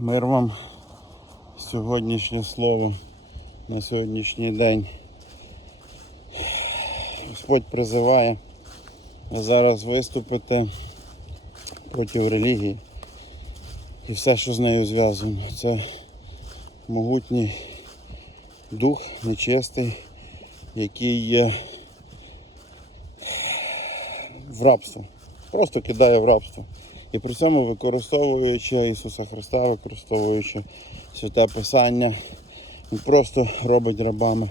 Мир вам сьогоднішнє слово на сьогоднішній день. Господь призиває зараз виступити проти релігії і все, що з нею зв'язано. Це могутній дух нечистий, який є в рабство. Просто кидає в рабство. І при цьому використовуючи Ісуса Христа, використовуючи святе Писання, Він просто робить рабами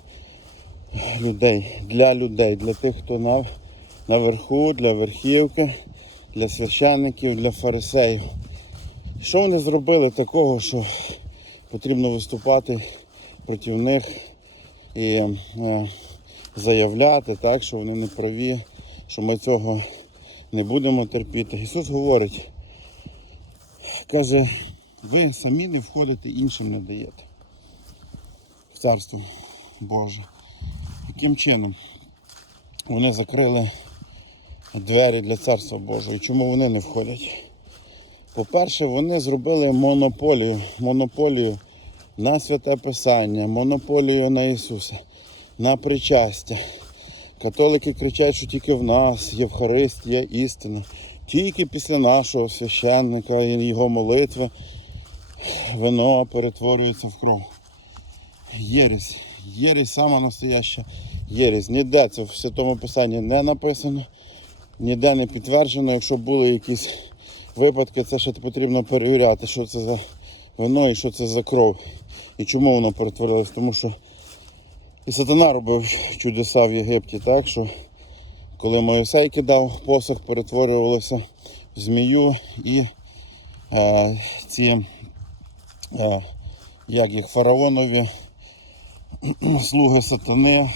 людей, для людей, для тих, хто на, наверху, для верхівки, для священників, для фарисеїв. Що вони зробили такого, що потрібно виступати проти них і е, заявляти, так, що вони не праві, що ми цього не будемо терпіти. Ісус говорить, каже, ви самі не входите, іншим не даєте в Царство Боже. Яким чином? Вони закрили двері для Царства Божого. І чому вони не входять? По-перше, вони зробили монополію, монополію на святе Писання, монополію на Ісуса, на причастя. Католики кричать, що тільки в нас Євхаристія істина. Тільки після нашого священника і його молитви вино перетворюється в кров. Єресь. Єресь сама настояща єресь. Ніде це в Святому Писанні не написано, ніде не підтверджено. Якщо були якісь випадки, це ще потрібно перевіряти, що це за вино і що це за кров. І чому воно перетворилось. Тому що і сатана робив чудеса в Єгипті, так що коли Моїсей кидав посох, перетворювалося в змію і е, ці, е, як їх фараонові слуги сатани,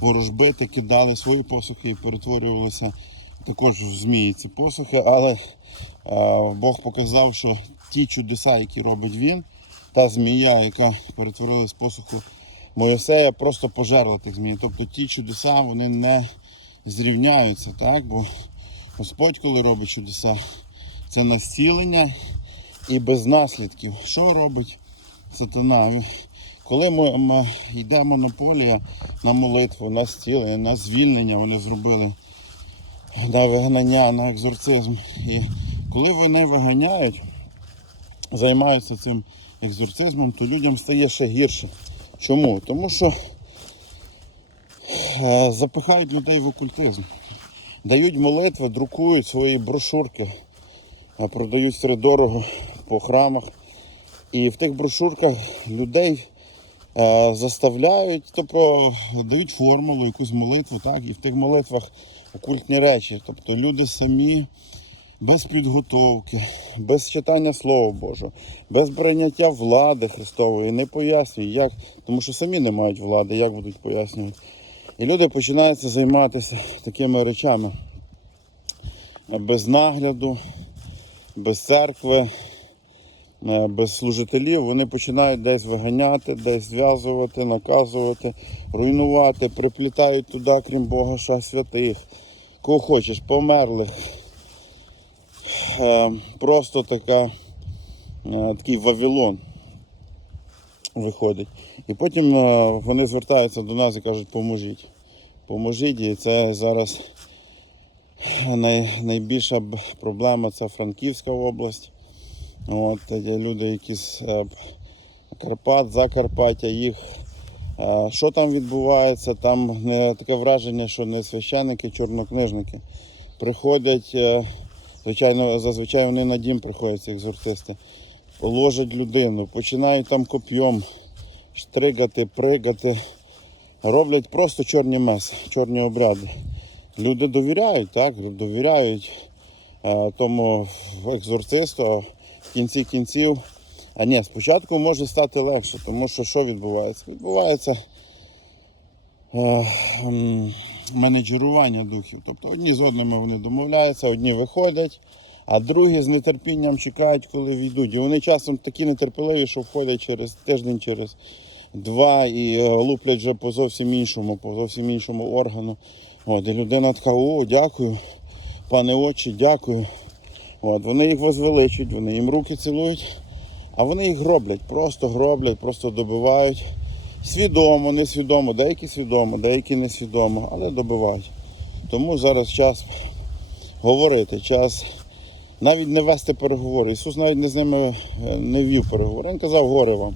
ворожбити, кидали свої посухи і перетворювалися також в змії ці посухи, але е, Бог показав, що ті чудеса, які робить він, та змія, яка перетворилась посуху Моїсея, просто пожерла тих змій. Тобто ті чудеса вони не зрівняються, так? бо Господь, коли робить чудеса, це насілення і без наслідків. Що робить сатана? Коли ми, йде монополія на молитву, на зцілення, на звільнення, вони зробили на вигнання, на екзорцизм. І коли вони виганяють, займаються цим екзорцизмом, то людям стає ще гірше. Чому? Тому що е, запихають людей в окультизм, дають молитви, друкують свої брошурки, продають втридорого по храмах. І в тих брошурках людей е, заставляють, тобто дають формулу, якусь молитву, так, і в тих молитвах окультні речі. Тобто люди самі без підготовки, без читання Слова Божого, без прийняття влади Христової не пояснюють, як, тому що самі не мають влади, як будуть пояснювати. І люди починаються займатися такими речами без нагляду, без церкви, е, без служителів. Вони починають десь виганяти, десь зв'язувати, наказувати, руйнувати, приплітають туди, крім Бога, ша святих, кого хочеш, померлих. Е, Просто така, е, такий Вавилон виходить. І потім е, вони звертаються до нас і кажуть, поможіть. Поможіть. І це зараз най, найбільша проблема це Франківська область. От, є люди, які з Карпат, Закарпаття, їх. Що там відбувається? Там таке враження, що не священники, чорнокнижники. Приходять, звичайно, зазвичай вони на дім приходять, екзортисти, ложать людину, починають там коп'єм штригати, пригати, роблять просто чорні меси, чорні обряди. Люди довіряють, так, довіряють е, тому екзорцисту, в кінці кінців. А ні, спочатку може стати легше, тому що що відбувається? Відбувається е, менеджерування духів. Тобто одні з одними вони домовляються, одні виходять, а другі з нетерпінням чекають, коли війдуть. І вони часом такі нетерпеливі, що входять через тиждень, через два і е, луплять вже по зовсім іншому, по зовсім іншому органу. От, і людина така, о, дякую, пане отче, дякую. От, вони їх возвеличують, вони їм руки цілують, А вони їх гроблять, просто гроблять, просто добивають. Свідомо, несвідомо, деякі свідомо, деякі несвідомо, але добивають. Тому зараз час говорити, час навіть не вести переговори. Ісус навіть не з ними е, не вів переговори. Він казав горе вам.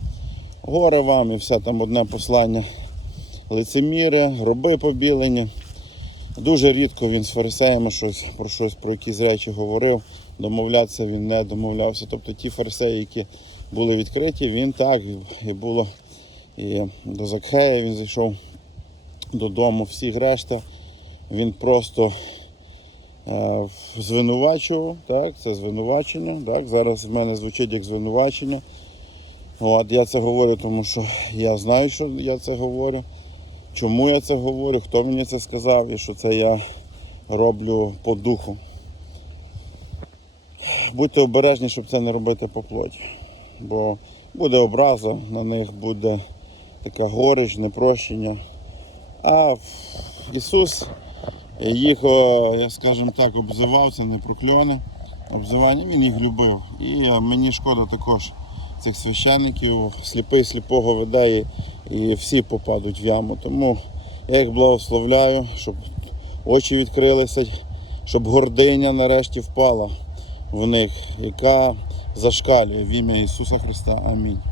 Горе вам і все там одне послання. Лицеміри, гроби побілені. Дуже рідко він з фарисеями щось про щось, про якісь речі говорив. Домовлятися він не домовлявся. Тобто ті фарисеї, які були відкриті, він так і було і до Закхея він зайшов додому, всіх решта. Він просто е, звинувачував, так, це звинувачення. Так, зараз в мене звучить як звинувачення. От, я це говорю, тому що я знаю, що я це говорю. Чому я це говорю, хто мені це сказав і що це я роблю по духу. Будьте обережні, щоб це не робити по плоті. Бо буде образа, на них буде така горіч, непрощення. А Ісус їх, я скажімо так, обзивав, це не прокльони, обзивання, Він їх любив. І мені шкода також цих священників, сліпий сліпого веде і всі попадуть в яму. Тому я їх благословляю, щоб очі відкрилися, щоб гординя нарешті впала в них, яка зашкалює в ім'я Ісуса Христа. Амінь.